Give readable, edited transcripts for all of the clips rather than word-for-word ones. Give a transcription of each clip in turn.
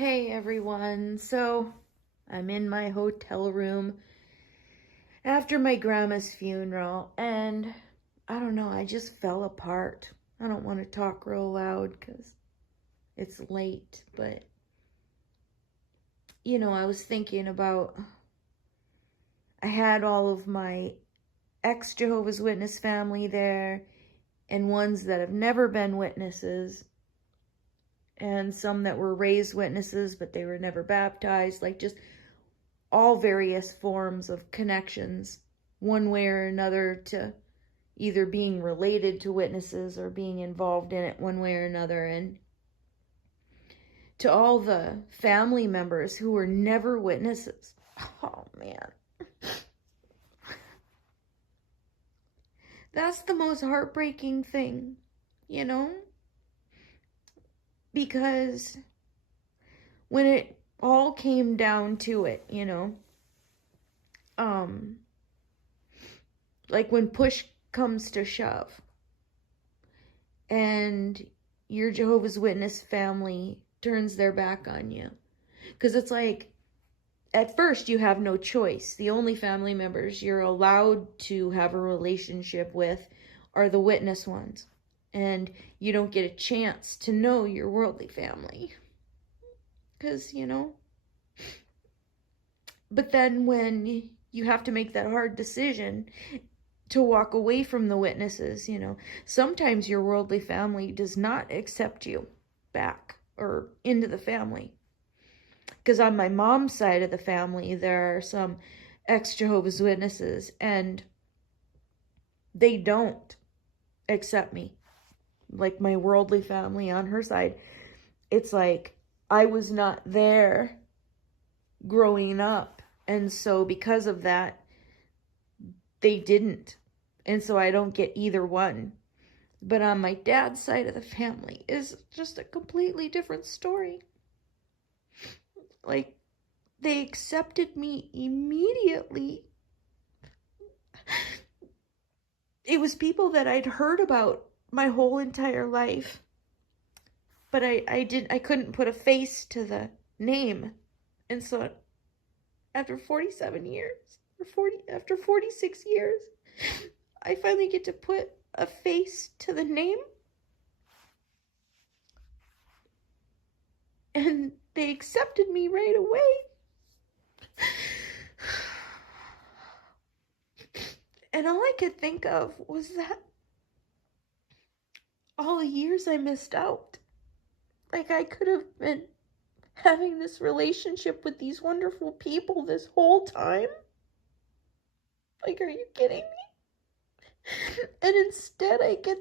Hey everyone, so I'm in my hotel room after my grandma's funeral, and I don't know, I just fell apart. I don't want to talk real loud because it's late, but I was thinking about I had all of my ex-Jehovah's Witness family there and ones that have never been witnesses and some that were raised witnesses but they were never baptized, like just all various forms of connections, one way or another, to either being related to witnesses or being involved in it one way or another. And to all the family members who were never witnesses. Oh man. That's the most heartbreaking thing, you know? Because when it all came down to it, like when push comes to shove and your Jehovah's Witness family turns their back on you. Because it's like, at first you have no choice. The only family members you're allowed to have a relationship with are the witness ones. And you don't get a chance to know your worldly family. Because, But then when you have to make that hard decision to walk away from the witnesses, sometimes your worldly family does not accept you back or into the family. Because on my mom's side of the family, there are some ex-Jehovah's Witnesses, and they don't accept me. Like my worldly family on her side, it's like I was not there growing up. And so because of that, they didn't. And so I don't get either one. But on my dad's side of the family is just a completely different story. Like, they accepted me immediately. It was people that I'd heard about my whole entire life. But I couldn't put a face to the name. And so after 47 years, after 46 years, I finally get to put a face to the name. And they accepted me right away. And all I could think of was that all the years I missed out. Like, I could have been having this relationship with these wonderful people this whole time. Like, are you kidding me? And instead I get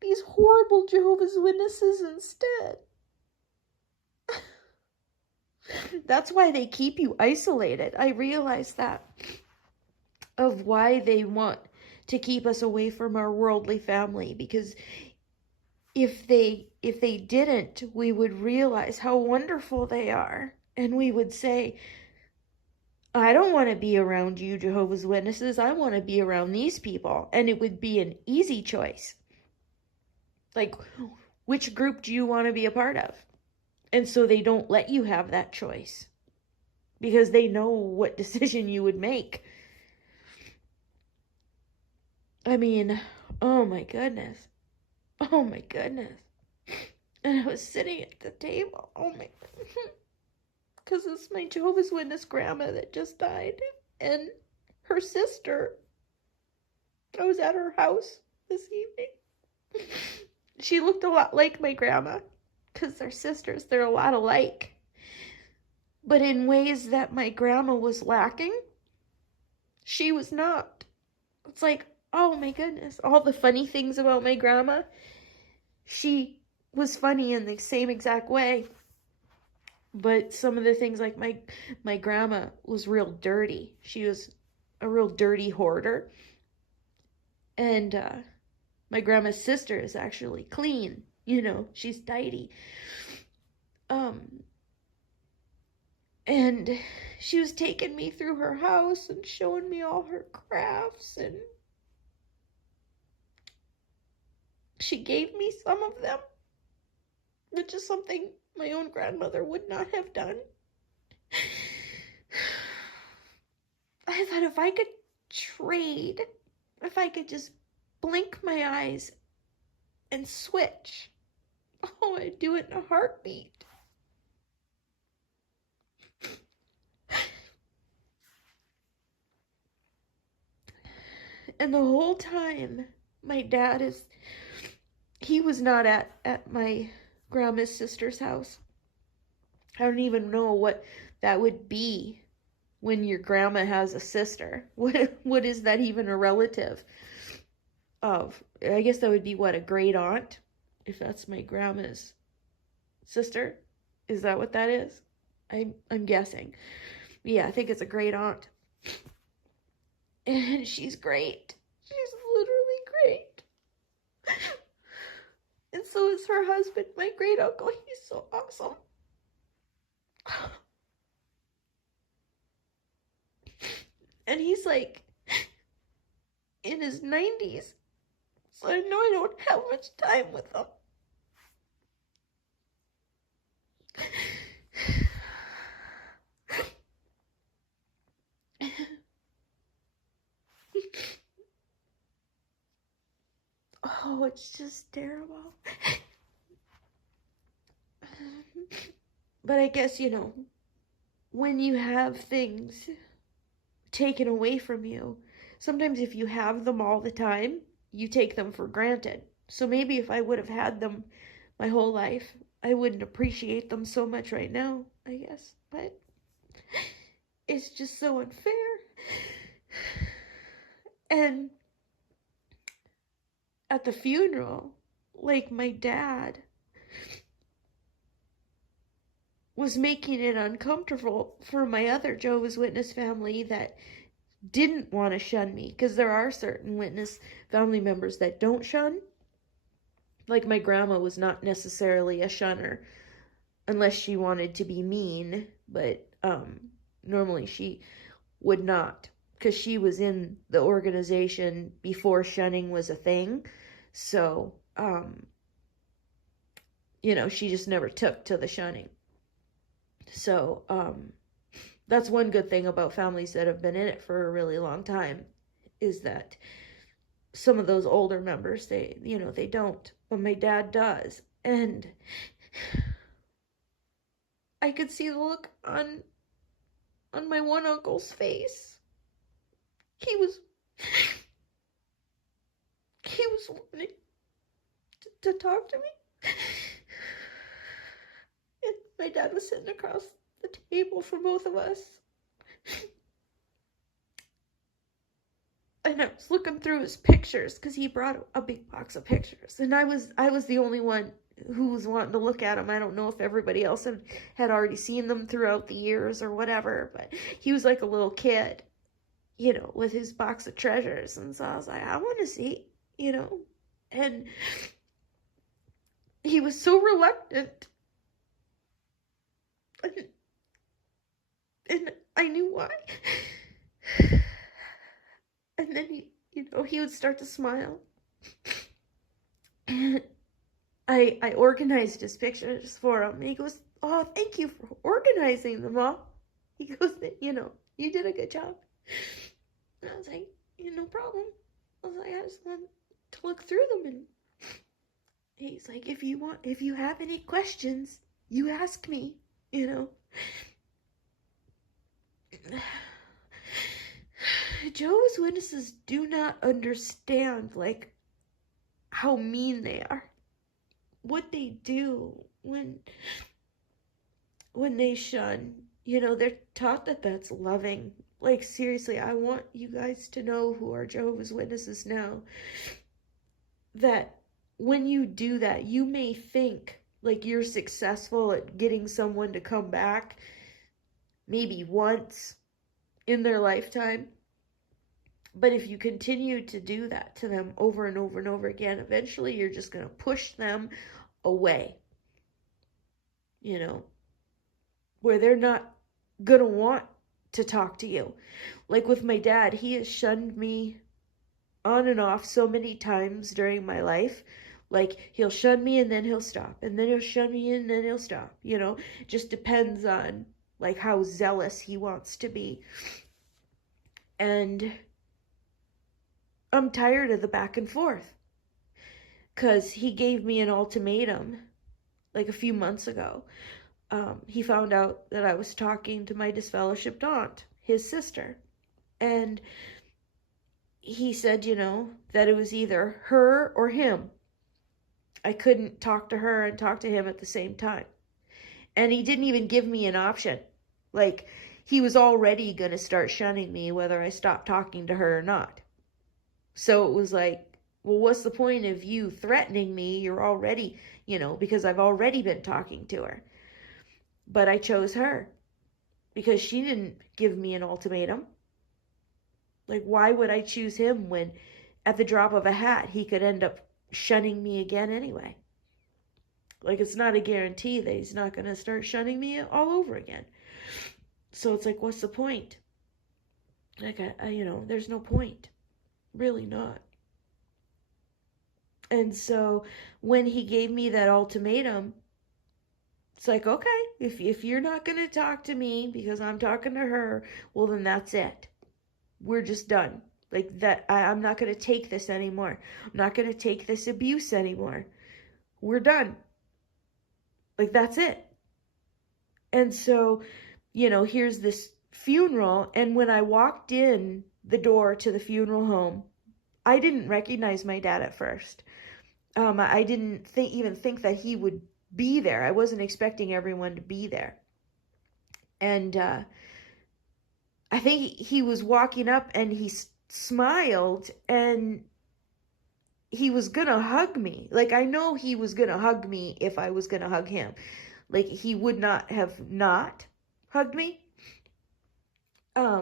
these horrible Jehovah's Witnesses instead. That's why they keep you isolated. I realize that. Of why they want to keep us away from our worldly family. Because if they didn't, we would realize how wonderful they are. And we would say, I don't want to be around you, Jehovah's Witnesses. I want to be around these people. And it would be an easy choice. Like, which group do you want to be a part of? And so they don't let you have that choice. Because they know what decision you would make. I mean, oh my goodness. Oh my goodness. And I was sitting at the table. Oh my goodness. Because it's my Jehovah's Witness grandma that just died. And her sister. I was at her house this evening. She looked a lot like my grandma. Because they're sisters. They're a lot alike. But in ways that my grandma was lacking, she was not. It's like, oh my goodness. All the funny things about my grandma, she was funny in the same exact way. But some of the things, like my grandma was real dirty. She was a real dirty hoarder. And my grandma's sister is actually clean. She's tidy. And she was taking me through her house and showing me all her crafts, and she gave me some of them. such as something my own grandmother would not have done. I thought if I could trade, if I could just blink my eyes and switch, oh, I'd do it in a heartbeat. And the whole time, my dad he was not at my grandma's sister's house. I don't even know what that would be when your grandma has a sister. What is that even a relative of? I guess that would be what, a great aunt, if that's my grandma's sister. Is that what that is? I'm guessing. Yeah, I think it's a great aunt. And she's great. She's literally great. And so is her husband, my great uncle. He's so awesome. And he's like in his 90s. So I know I don't have much time with him. Oh, it's just terrible. But I guess, when you have things taken away from you, sometimes if you have them all the time, you take them for granted. So maybe if I would have had them my whole life, I wouldn't appreciate them so much right now, I guess. But it's just so unfair. And at the funeral, like, my dad was making it uncomfortable for my other Jehovah's Witness family that didn't want to shun me, because there are certain witness family members that don't shun. Like, my grandma was not necessarily a shunner unless she wanted to be mean, but normally she would not, because she was in the organization before shunning was a thing. So she just never took to the shunning. So that's one good thing about families that have been in it for a really long time, is that some of those older members, they don't, but my dad does. And I could see the look on my one uncle's face. He was wanting to talk to me. And my dad was sitting across the table from both of us. And I was looking through his pictures, because he brought a big box of pictures. And I was the only one who was wanting to look at them. I don't know if everybody else had already seen them throughout the years or whatever, but he was like a little kid, with his box of treasures. And so I was like, I want to see, and he was so reluctant. And I knew why. And then he would start to smile. And I organized his pictures for him. And he goes, "Oh, thank you for organizing them all." He goes, "You did a good job." And I was like, "No problem." I was like, "I just want to look through them." And he's like, if you have any questions, you ask me, Jehovah's Witnesses do not understand, like, how mean they are. What they do when they shun, they're taught that that's loving. Like, seriously, I want you guys to know, who are Jehovah's Witnesses now, that when you do that, you may think like you're successful at getting someone to come back maybe once in their lifetime. But if you continue to do that to them over and over and over again, eventually you're just going to push them away, where they're not going to want to talk to you. Like with my dad, he has shunned me on and off so many times during my life. Like, he'll shun me and then he'll stop, and then he'll shun me and then he'll stop, you know? Just depends on, like, how zealous he wants to be. And I'm tired of the back and forth. Because he gave me an ultimatum, like, a few months ago. He found out that I was talking to my disfellowshipped aunt, his sister. And he said, you know, that it was either her or him. I couldn't talk to her and talk to him at the same time. And he didn't even give me an option. Like, he was already going to start shunning me whether I stopped talking to her or not. So it was like, well, what's the point of you threatening me? You're already, you know, because I've already been talking to her. But I chose her because she didn't give me an ultimatum. Like, why would I choose him when at the drop of a hat he could end up shunning me again anyway? Like, it's not a guarantee that he's not going to start shunning me all over again. So it's like, what's the point? Like, you know, there's no point. Really not. And so when he gave me that ultimatum, it's like, okay, if you're not going to talk to me because I'm talking to her, well, then that's it. We're just done. Like, that, I'm not going to take this anymore. I'm not going to take this abuse anymore. We're done. Like, that's it. And so, you know, here's this funeral. And when I walked in the door to the funeral home, I didn't recognize my dad at first. I didn't even think that he would be there. I wasn't expecting everyone to be there. And I think he was walking up and he smiled and he was gonna hug me. Like, I know he was gonna hug me if I was gonna hug him. Like, he would not have not hugged me. But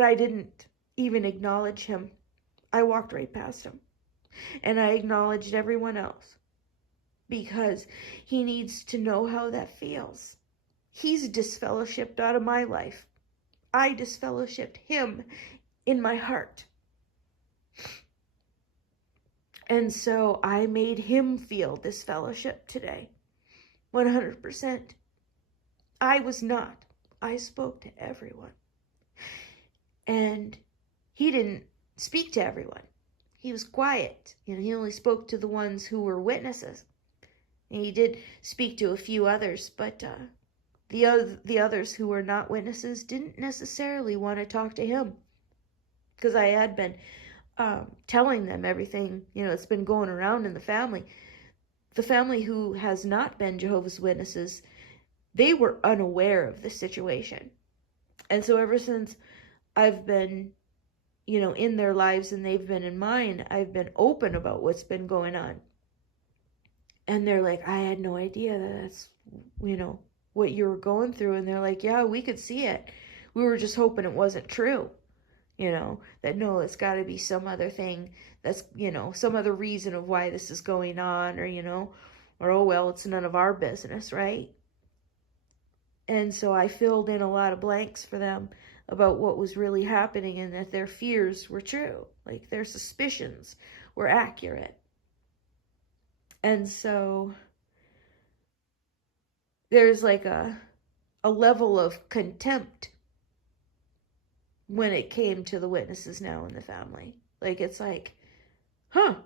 I didn't even acknowledge him. I walked right past him. And I acknowledged everyone else. Because he needs to know how that feels. He's disfellowshipped out of my life. I disfellowshipped him in my heart. And so I made him feel disfellowship today. 100%. I was not. I spoke to everyone. And he didn't speak to everyone. He was quiet. You know, he only spoke to the ones who were witnesses. And he did speak to a few others, but the others who were not witnesses didn't necessarily want to talk to him. Because I had been telling them everything, you know, it's been going around in the family. The family who has not been Jehovah's Witnesses, they were unaware of the situation. And so ever since I've been, you know, in their lives and they've been in mine, I've been open about what's been going on. And they're like, I had no idea that that's, you know, what you were going through. And they're like, yeah, we could see it. We were just hoping it wasn't true. You know, that no, it's got to be some other thing that's, you know, some other reason of why this is going on, or, you know, or, oh, well, it's none of our business, right? And so I filled in a lot of blanks for them about what was really happening and that their fears were true. Like, their suspicions were accurate. And so there's like a level of contempt when it came to the witnesses now in the family. Like, it's like, well,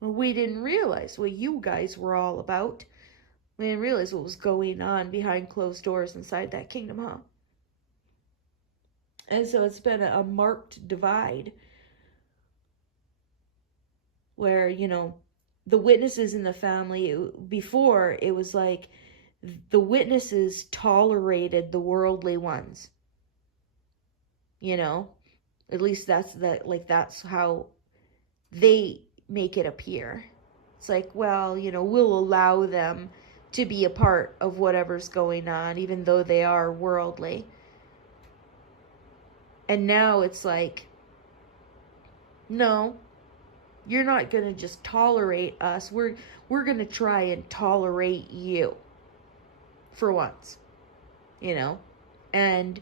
we didn't realize what you guys were all about. We didn't realize what was going on behind closed doors inside that kingdom, huh? And so it's been a marked divide where, you know, the witnesses in the family, before it was like the witnesses tolerated the worldly ones. You know, at least that's how they make it appear. It's like, well, you know, we'll allow them to be a part of whatever's going on, even though they are worldly. And now it's like, no, you're not going to just tolerate us. We're going to try and tolerate you for once, you know? And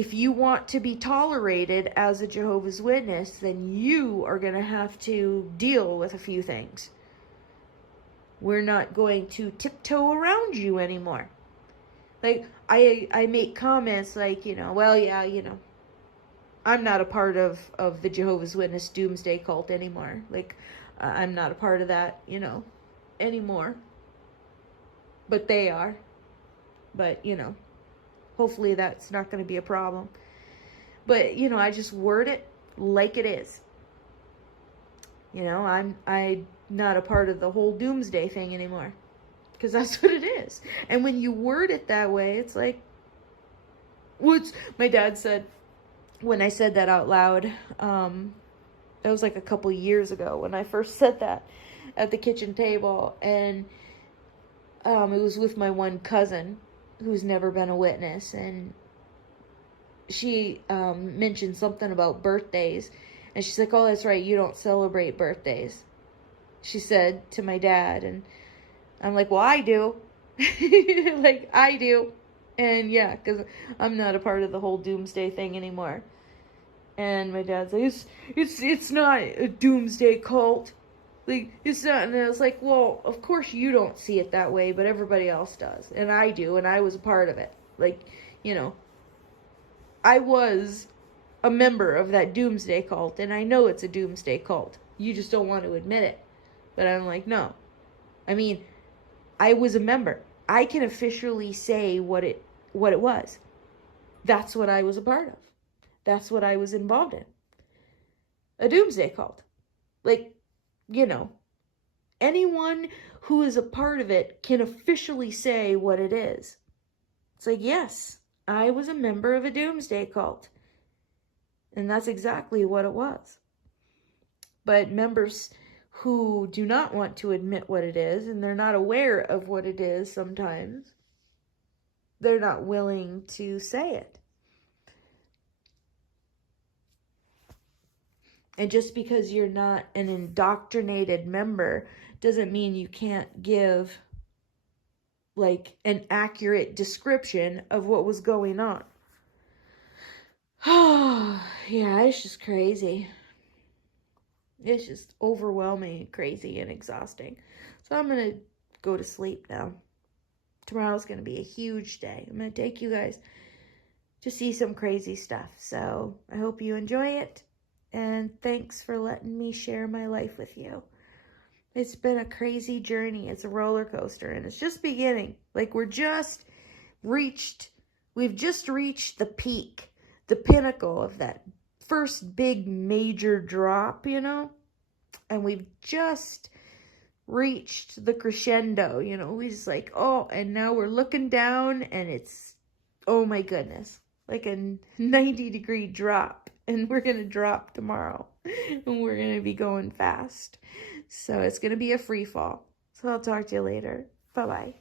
if you want to be tolerated as a Jehovah's Witness, then you are going to have to deal with a few things. We're not going to tiptoe around you anymore. Like, I make comments like, well, yeah, I'm not a part of the Jehovah's Witness doomsday cult anymore. Like, I'm not a part of that, anymore. But they are. But, hopefully that's not going to be a problem. But, I just word it like it is. I'm not a part of the whole doomsday thing anymore. Because that's what it is. And when you word it that way, it's like, my dad said, when I said that out loud, that was like a couple years ago when I first said that at the kitchen table. And it was with my one cousin who's never been a witness. And she mentioned something about birthdays. And she's like, oh, that's right, you don't celebrate birthdays, she said to my dad. And I'm like, well, I do. Like, I do. And yeah, because I'm not a part of the whole doomsday thing anymore. And my dad's like, it's not a doomsday cult. Like, it's not. And I was like, well, of course you don't see it that way, but everybody else does. And I do, and I was a part of it. Like, I was a member of that doomsday cult, and I know it's a doomsday cult. You just don't want to admit it. But I'm like, no. I mean, I was a member. I can officially say what it was. That's what I was a part of. That's what I was involved in. A doomsday cult. Like, anyone who is a part of it can officially say what it is. It's like, yes, I was a member of a doomsday cult. And that's exactly what it was. But members who do not want to admit what it is, and they're not aware of what it is sometimes, they're not willing to say it. And just because you're not an indoctrinated member doesn't mean you can't give like an accurate description of what was going on. Oh, yeah, it's just crazy. It's just overwhelming, crazy, and exhausting. So I'm going to go to sleep now. Tomorrow's going to be a huge day. I'm going to take you guys to see some crazy stuff. So I hope you enjoy it. And thanks for letting me share my life with you. It's been a crazy journey. It's a roller coaster, and it's just beginning. Like, we've just reached the peak, the pinnacle of that first big major drop, and we've just reached the crescendo, we just like, oh, and now we're looking down, and it's, oh my goodness, like a 90-degree drop. And we're going to drop tomorrow. And we're going to be going fast. So it's going to be a free fall. So I'll talk to you later. Bye-bye.